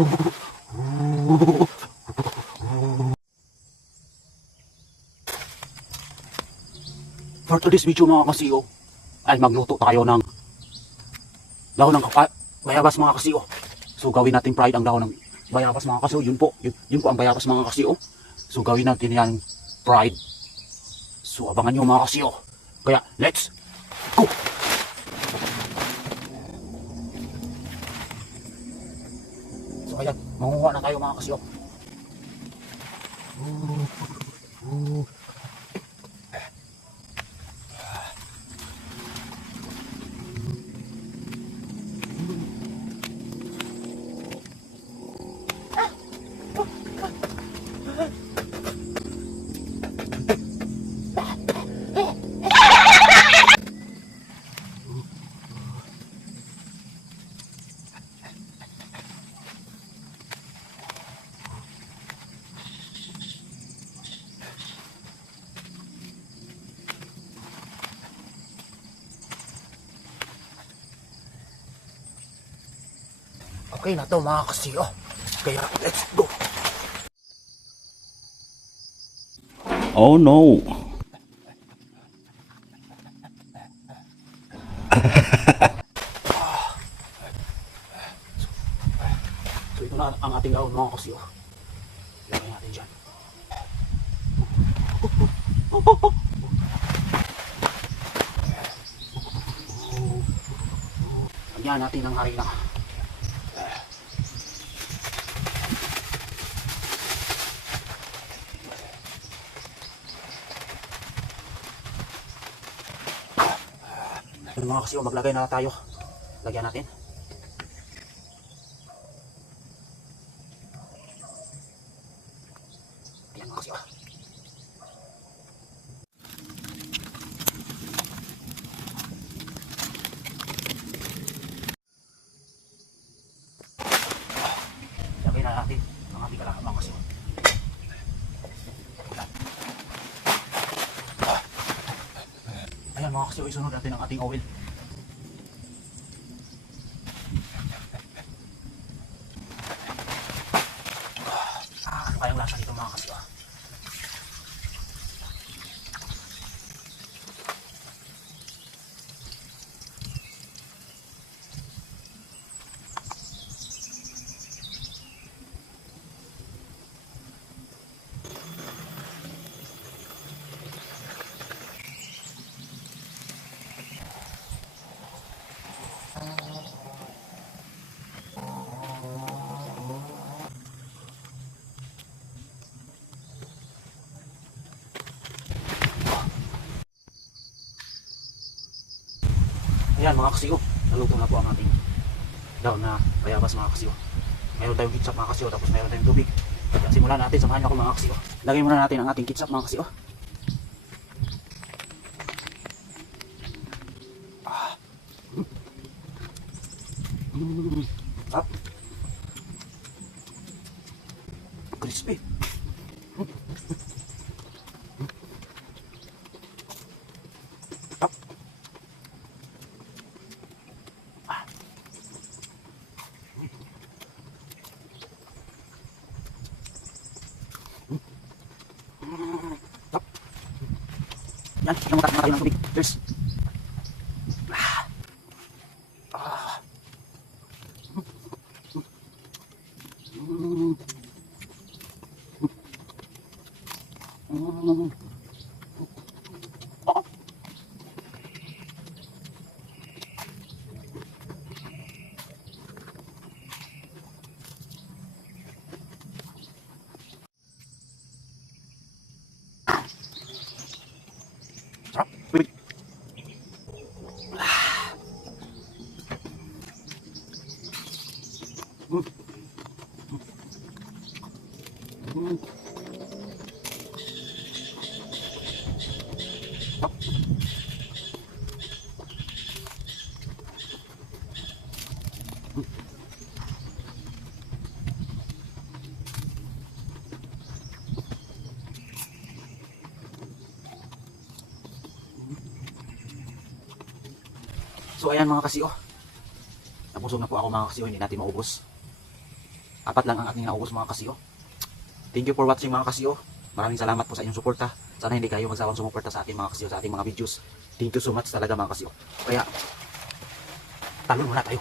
For today's video mga kasiyo, ay magluto tayo ng dahon ng bayabas mga kasiyo. So gawin natin fried ang dahon ng bayabas mga kasiyo. Yun po ang bayabas mga kasiyo. So gawin natin yan fried. So abangan nyo mga kasiyo. Kaya let's go! So ayan, manguha na tayo mga kasiyo. Okay na to mga kasiyo. Kaya let's go. Oh no. So ito na ang ating dahon mga kasiyo. Lagay natin dyan. Lagyan natin ang harina. Mga kasiyo, maglagay na tayo. Lagyan natin. Ayan mga kasiyo. Lagay na natin ang ating kalahang mga kasiyo. Ayan mga kasiyo, isunod natin ang ating oil. Ano kayang lasa nito mga kasiyo? Ayan mga kasiyo, naluto na po ang ating dahon na bayabas mga kasiyo. Mayroon tayong ketchup mga kasiyo, tapos mayroon tayong tubig. Kaya simulan natin, samahan niyo ako mga kasiyo. Lagay muna natin ang ating ketchup mga kasiyo. Up. Crispy. Up. Up. Yan, namutak na tayo ng tubig. Cheers. So ayan mga kasiyo, nabusog na po ako mga kasiyo, hindi natin maubos. Apat lang ang aking naubos mga kasiyo. Thank you for watching mga kasiyo. Maraming salamat po sa inyong suporta. Sana hindi kayo magsawang sumuporta sa ating mga kasiyo, sa ating mga videos. Thank you so much talaga mga kasiyo. Kaya, talon muna tayo.